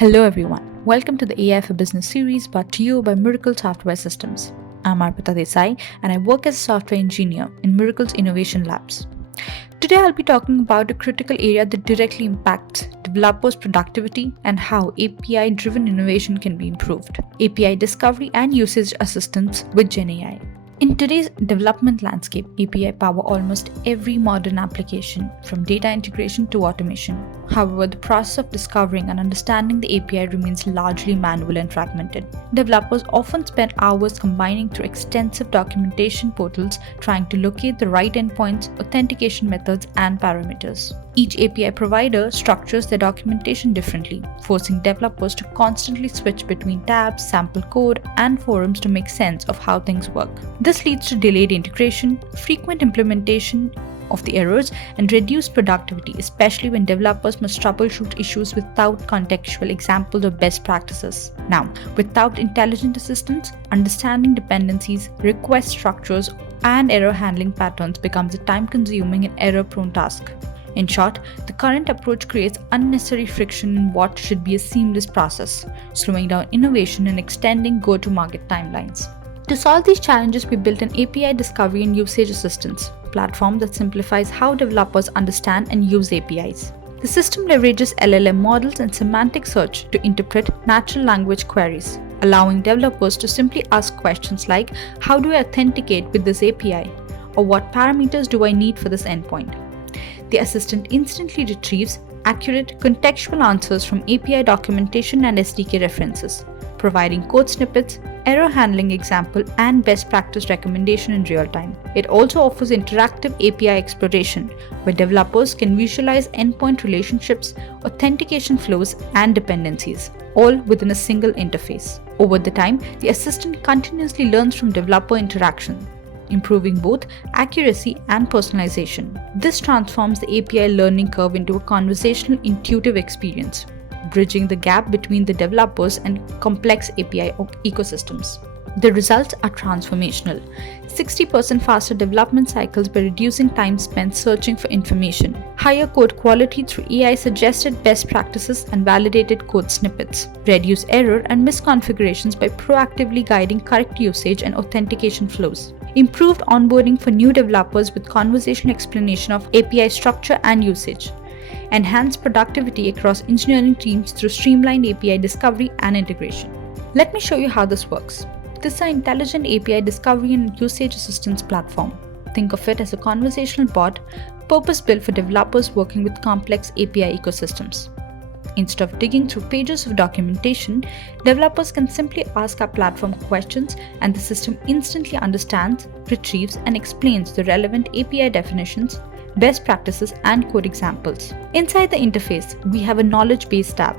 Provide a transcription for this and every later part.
Hello everyone, welcome to the AI for Business series brought to you by Miracle Software Systems. I'm Arpita Desai and I work as a software engineer in Miracle's Innovation Labs. Today I'll be talking about a critical area that directly impacts developers' productivity and how API-driven innovation can be improved: API discovery and usage assistance with GenAI. In today's development landscape, API power almost every modern application, from data integration to automation. However, the process of discovering and understanding the API remains largely manual and fragmented. Developers often spend hours combining through extensive documentation portals trying to locate the right endpoints, authentication methods, and parameters. Each API provider structures their documentation differently, forcing developers to constantly switch between tabs, sample code, and forums to make sense of how things work. This leads to delayed integration, frequent implementation of the errors, and reduced productivity, especially when developers must troubleshoot issues without contextual examples or best practices. Now, without intelligent assistance, understanding dependencies, request structures, and error handling patterns becomes a time-consuming and error-prone task. In short, the current approach creates unnecessary friction in what should be a seamless process, slowing down innovation and extending go-to-market timelines. To solve these challenges, we built an API discovery and usage assistance platform that simplifies how developers understand and use APIs. The system leverages LLM models and semantic search to interpret natural language queries, allowing developers to simply ask questions like, "How do I authenticate with this API?" or "What parameters do I need for this endpoint?" The assistant instantly retrieves accurate, contextual answers from API documentation and SDK references, providing code snippets, error handling example, and best practice recommendation in real time. It also offers interactive API exploration, where developers can visualize endpoint relationships, authentication flows, and dependencies, all within a single interface. Over the time, the assistant continuously learns from developer interaction, improving both accuracy and personalization. This transforms the API learning curve into a conversational, intuitive experience, bridging the gap between the developers and complex API ecosystems. The results are transformational: 60% faster development cycles by reducing time spent searching for information, higher code quality through AI-suggested best practices and validated code snippets, reduce error and misconfigurations by proactively guiding correct usage and authentication flows, improved onboarding for new developers with conversational explanation of API structure and usage, enhanced productivity across engineering teams through streamlined API discovery and integration. Let me show you how this works. This is an intelligent API discovery and usage assistance platform. Think of it as a conversational bot purpose-built for developers working with complex API ecosystems. Instead of digging through pages of documentation, developers can simply ask our platform questions and the system instantly understands, retrieves, and explains the relevant API definitions, best practices, and code examples. Inside the interface, we have a knowledge base tab.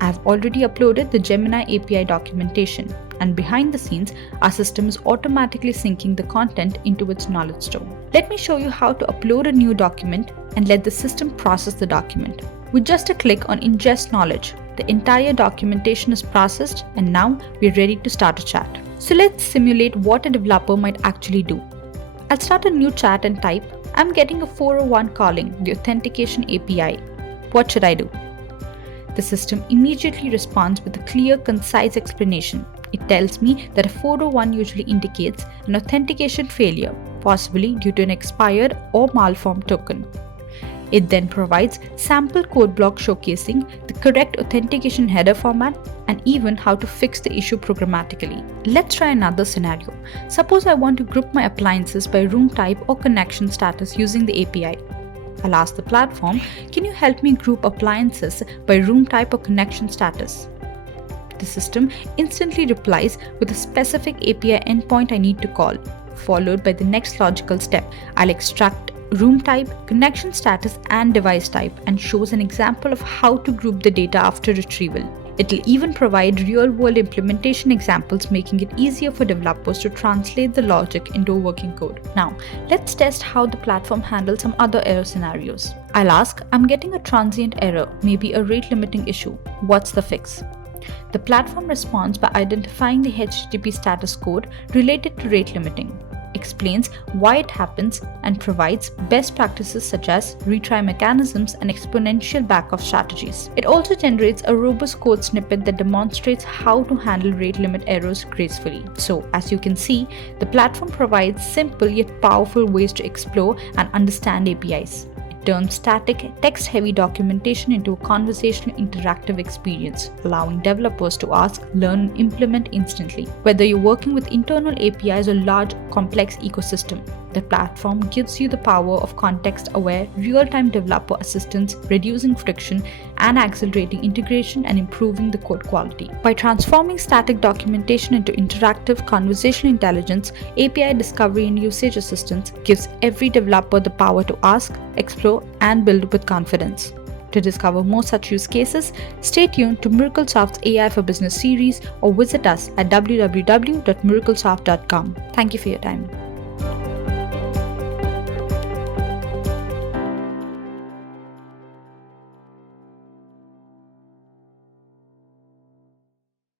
I have already uploaded the Gemini API documentation, and behind the scenes, our system is automatically syncing the content into its knowledge store. Let me show you how to upload a new document and let the system process the document. With just a click on Ingest Knowledge, the entire documentation is processed, and now we're ready to start a chat. So let's simulate what a developer might actually do. I'll start a new chat and type, "I'm getting a 401 calling the authentication API. What should I do?" The system immediately responds with a clear, concise explanation. It tells me that a 401 usually indicates an authentication failure, possibly due to an expired or malformed token. It then provides sample code block showcasing the correct authentication header format and even how to fix the issue programmatically. Let's try another scenario. Suppose I want to group my appliances by room type or connection status using the API. I'll ask the platform, "Can you help me group appliances by room type or connection status?" The system instantly replies with a specific API endpoint I need to call, followed by the next logical step. I'll extract room type, connection status, and device type, and shows an example of how to group the data after retrieval. It'll even provide real-world implementation examples, making it easier for developers to translate the logic into working code. Now, let's test how the platform handles some other error scenarios. I'll ask, "I'm getting a transient error, maybe a rate limiting issue. What's the fix?" The platform responds by identifying the HTTP status code related to rate limiting. explains why it happens, and provides best practices such as retry mechanisms and exponential backoff strategies. It also generates a robust code snippet that demonstrates how to handle rate limit errors gracefully. So, as you can see, the platform provides simple yet powerful ways to explore and understand APIs. Turns static, text-heavy documentation into a conversational interactive experience, allowing developers to ask, learn, and implement instantly. Whether you're working with internal APIs or large, complex ecosystem, the platform gives you the power of context-aware, real-time developer assistance, reducing friction and accelerating integration and improving the code quality. By transforming static documentation into interactive conversational intelligence, API discovery and usage assistance gives every developer the power to ask, explore, and build with confidence. To discover more such use cases, stay tuned to MiracleSoft's AI for Business series or visit us at www.miraclesoft.com. Thank you for your time.